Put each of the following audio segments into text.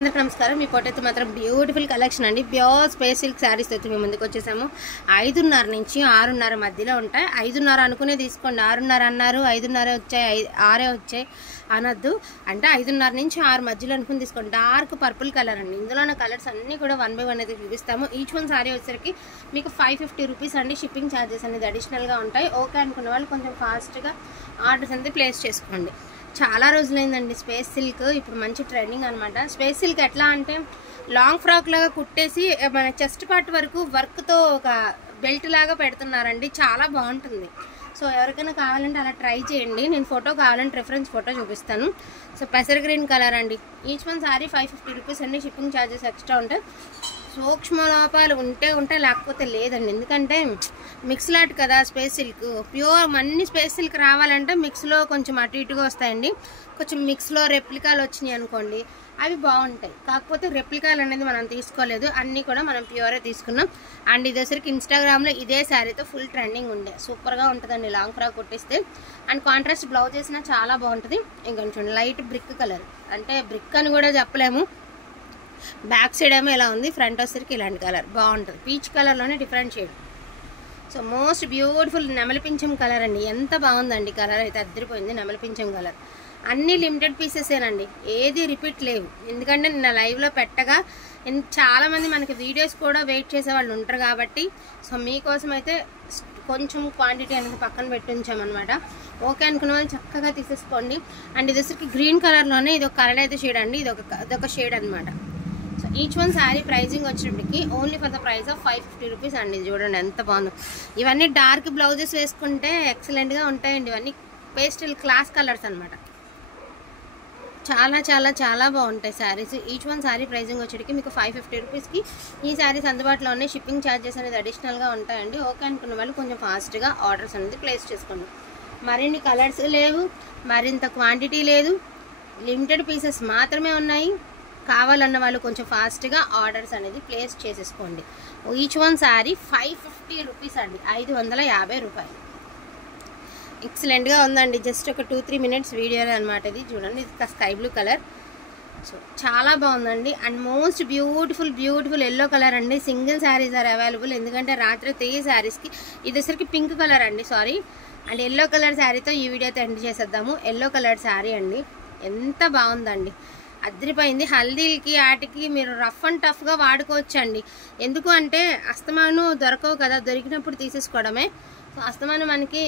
నమస్కారం మీ పొట్టైతే మాత్రం beautiful collection అండి. ప్యూర్ స్పేస్ సిల్క్ శారీస్ అయితే మేము ముందుకు వచ్చేసాము. 5:30 నుంచి 6:30 మధ్యలో ఉంటాయి. 5:30 అనుకునే తీసుకోండి. 6:30 అన్నారు, 5:30 వచ్చాయి, 6 వచ్చాయి అనొద్దు. అంటే 5:30 నుంచి 6 మధ్యలో అనుకుని తీసుకోండి. డార్క్ పర్పుల్ కలర్ అండి. ఇందులోనే కలర్స్ అన్నీ కూడా 1 by 1 అయితే చూపిస్తాము. ఈచ్ వన్ శారీ వచ్చేసరికి మీకు 550 రూపీస్ అండి. షిప్పింగ్ ఛార్జెస్ అనేది అడిషనల్గా ఉంటాయి. ఓకే అనుకున్న వాళ్ళు కొంచెం ఫాస్ట్గా ఆర్డర్స్ అనేది ప్లేస్ చేసుకోండి. చాలా రోజులైందండి స్పేస్ సిల్క్, ఇప్పుడు మంచి ట్రెండింగ్ అనమాట. స్పేస్ సిల్క్ ఎట్లా అంటే లాంగ్ ఫ్రాక్ లాగా కుట్టేసి మన చెస్ట్ పార్ట్ వరకు వర్క్తో ఒక బెల్ట్ లాగా పెడుతున్నారండి. చాలా బాగుంటుంది. సో ఎవరికైనా కావాలంటే అలా ట్రై చేయండి. నేను ఫోటో కావాలంటే రిఫరెన్స్ ఫోటో చూపిస్తాను. సో పెసర గ్రీన్ కలర్ అండి. ఈచ్ వన్ సారీ 550 రూపీస్ అండి. షిప్పింగ్ ఛార్జెస్ ఎక్స్ట్రా ఉంటాయి. సూక్ష్మ లోపాలు ఉంటే లేకపోతే లేదండి. ఎందుకంటే మిక్స్ లాట్ కదా స్పేస్ సిల్క్. ప్యూర్ అన్ని స్పేస్ సిల్క్ రావాలంటే మిక్స్లో కొంచెం అటు ఇటుగా వస్తాయండి. కొంచెం మిక్స్లో రెప్లికాలు వచ్చినాయి అనుకోండి, అవి బాగుంటాయి. కాకపోతే రెప్లికాలు అనేది మనం తీసుకోలేదు, అన్నీ కూడా మనం ప్యూరే తీసుకున్నాం. అండ్ ఇదేసరికి ఇన్స్టాగ్రామ్లో ఇదే శారీతో ఫుల్ ట్రెండింగ్ ఉండే. సూపర్గా ఉంటుందండి లాంగ్ ఫ్రాక్ కొట్టేస్తే. అండ్ కాంట్రాస్ట్ బ్లౌజ్ వేసినా చాలా బాగుంటుంది. ఇంకొంచెం లైట్ బ్రిక్ కలర్, అంటే బ్రిక్ అని కూడా చెప్పలేము. బ్యాక్ సైడ్ ఏమో ఇలా ఉంది, ఫ్రంట్ వచ్చేసరికి ఇలాంటి కలర్ బాగుంటుంది. పీచ్ కలర్లోనే different shade. So most beautiful నెమలిపించం కలర్ అండి. ఎంత బాగుందండి కలర్ అయితే, అద్దరిపోయింది. నెమలిపించం కలర్ అన్నీ లిమిటెడ్ పీసెసేనండి, ఏది రిపీట్ లేవు. ఎందుకంటే నిన్న లైవ్లో పెట్టగా చాలామంది మనకి వీడియోస్ కూడా వెయిట్ చేసే వాళ్ళు ఉంటారు కాబట్టి సో మీకోసం అయితే కొంచెం క్వాంటిటీ అనేది పక్కన పెట్టి ఉంచామన్నమాట. ఓకే అనుకున్న వాళ్ళు చక్కగా తీసేసుకోండి. అండ్ ఇది వచ్చరికి గ్రీన్ కలర్లోనే ఇది ఒక కలర్ అయితే షేడ్ అండి. ఇదొక షేడ్ అనమాట. So each one sari pricing వచ్చేటప్పటికి only for the price of 550 rupees అండి. చూడండి ఎంత బాగుందో. ఇవన్నీ డార్క్ బ్లౌజెస్ వేసుకుంటే ఎక్సలెంట్గా ఉంటాయండి. ఇవన్నీ పేస్టల్ క్లాస్ కలర్స్ అనమాట. చాలా చాలా చాలా బాగుంటాయి saris. Each one sari pricing వచ్చేటికి మీకు 550 రూపీస్కి ఈ శారీస్ అందుబాటులో ఉన్నాయి. షిప్పింగ్ ఛార్జెస్ అనేది అడిషనల్గా ఉంటాయండి. ఓకే అనుకున్న వాళ్ళు కొంచెం ఫాస్ట్గా ఆర్డర్స్ అనేది ప్లేస్ చేసుకోండి. మరిన్ని కలర్స్ లేవు, మరింత క్వాంటిటీ లేదు, లిమిటెడ్ పీసెస్ మాత్రమే ఉన్నాయి. కావాలన్న వాళ్ళు కొంచెం ఫాస్ట్గా ఆర్డర్స్ అనేది ప్లేస్ చేసేసుకోండి. ఈచ్ వన్ శారీ 550 రూపీస్ అండి. 550 రూపాయలు. ఎక్సలెంట్గా ఉందండి. జస్ట్ ఒక 2-3 మినిట్స్ వీడియోనే అనమాట. ఇది చూడండి, ఇది స్కై బ్లూ కలర్. సో చాలా బాగుందండి. And most beautiful yellow colour అండి. Single saris are available. ఎందుకంటే రాత్రి 3 శారీస్కి ఇది వచ్చరికి పింక్ కలర్ అండి, సారీ. అండ్ ఎల్లో కలర్ శారీతో ఈ వీడియోతో ఎండ్ చేసేద్దాము. ఎల్లో కలర్ శారీ అండి, ఎంత బాగుందండి, అద్దరిపోయింది. హల్దీలకి వాటికి మీరు రఫ్ అండ్ టఫ్గా వాడుకోవచ్చండి. ఎందుకు అంటే అస్తమాను దొరకవు కదా, దొరికినప్పుడు తీసేసుకోవడమే. సో అస్తమాను మనకి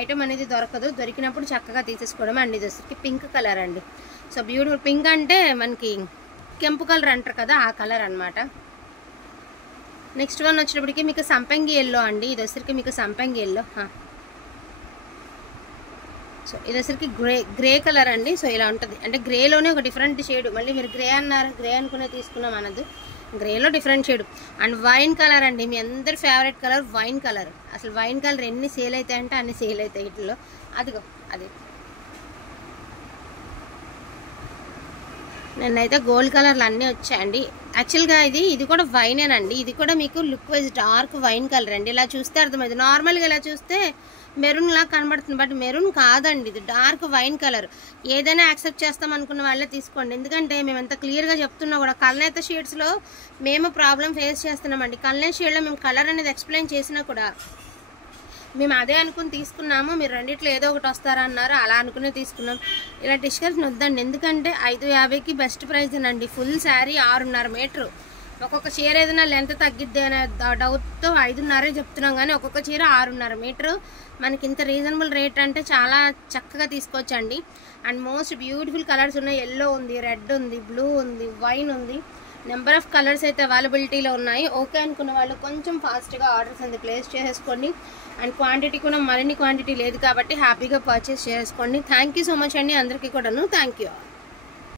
ఐటమ్ అనేది దొరకదు, దొరికినప్పుడు చక్కగా తీసేసుకోవడమే. అండి ఇది వచ్చరికి పింక్ కలర్ అండి. సో బ్యూటిఫుల్ పింక్ అంటే మనకి కెంపు కలర్ అంటారు కదా, ఆ కలర్ అనమాట. నెక్స్ట్ వన్ వచ్చేటప్పటికి మీకు సంపంగి ఎల్లో అండి. ఇది వచ్చరికి మీకు సంపంగి ఎల్లో. సో ఇది వచ్చరికి గ్రే కలర్ అండి. సో ఇలా ఉంటుంది. అంటే గ్రేలోనే ఒక డిఫరెంట్ షేడ్. మళ్ళీ మీరు గ్రే అన్నారు, గ్రే అనుకునే తీసుకున్నాం అనద్దు. గ్రేలో different shade. And wine colour అండి, మీ అందరి ఫేవరెట్ కలర్ వైన్ కలర్. అసలు వైన్ కలర్ ఎన్ని సేల్ అవుతాయంటే అన్ని సేల్ అవుతాయి వీటిలో. అదిగో అది. నిన్నైతే గోల్డ్ కలర్లు అన్నీ వచ్చాయండి. యాక్చువల్గా ఇది కూడా వైనేనండి. ఇది కూడా మీకు look wise dark wine colour అండి. ఇలా చూస్తే అర్థమైంది. నార్మల్గా ఇలా చూస్తే మెరూన్ లాగా కనబడుతుంది, బట్ మెరూన్ కాదండి, ఇది డార్క్ వైన్ కలర్. ఏదైనా యాక్సెప్ట్ చేస్తాం అనుకున్న వాళ్ళే తీసుకోండి. ఎందుకంటే మేము ఎంత క్లియర్గా చెప్తున్నా కూడా కల్నేత షేడ్స్లో మేము ప్రాబ్లం ఫేస్ చేస్తున్నామండి. కల్నే షేడ్లో మేము కలర్ అనేది ఎక్స్ప్లెయిన్ చేసినా కూడా మేము అదే అనుకుని తీసుకున్నాము. మీరు రెండిట్లో ఏదో ఒకటి వస్తారన్నారు, అలా అనుకునే తీసుకున్నాం. ఇలా డిస్కషన్ వద్దండి. ఎందుకంటే 550కి బెస్ట్ ప్రైజ్ అండి. Full sari 6.5 metre. ఒక్కొక్క చీర ఏదైనా లెంత్ తగ్గిద్ది అనే డౌట్తో 5.5 చెప్తున్నాం, కానీ ఒక్కొక్క చీర 6.5 మీటరు. మనకి ఇంత రీజనబుల్ రేట్ అంటే చాలా చక్కగా తీసుకోవచ్చండి. అండ్ మోస్ట్ బ్యూటిఫుల్ కలర్స్ ఉన్నాయి. ఎల్లో ఉంది, రెడ్ ఉంది, బ్లూ ఉంది, వైన్ ఉంది. నెంబర్ ఆఫ్ కలర్స్ అయితే అవైలబిలిటీలో ఉన్నాయి. ఓకే అనుకున్న వాళ్ళు కొంచెం ఫాస్ట్గా ఆర్డర్స్ అనేది ప్లేస్ చేసుకోండి. అండ్ క్వాంటిటీ కూడా మరిన్ని క్వాంటిటీ లేదు కాబట్టి హ్యాపీగా పర్చేస్ చేసుకోండి. థ్యాంక్ యూ సో మచ్ అండి అందరికీ కూడాను. Thank you.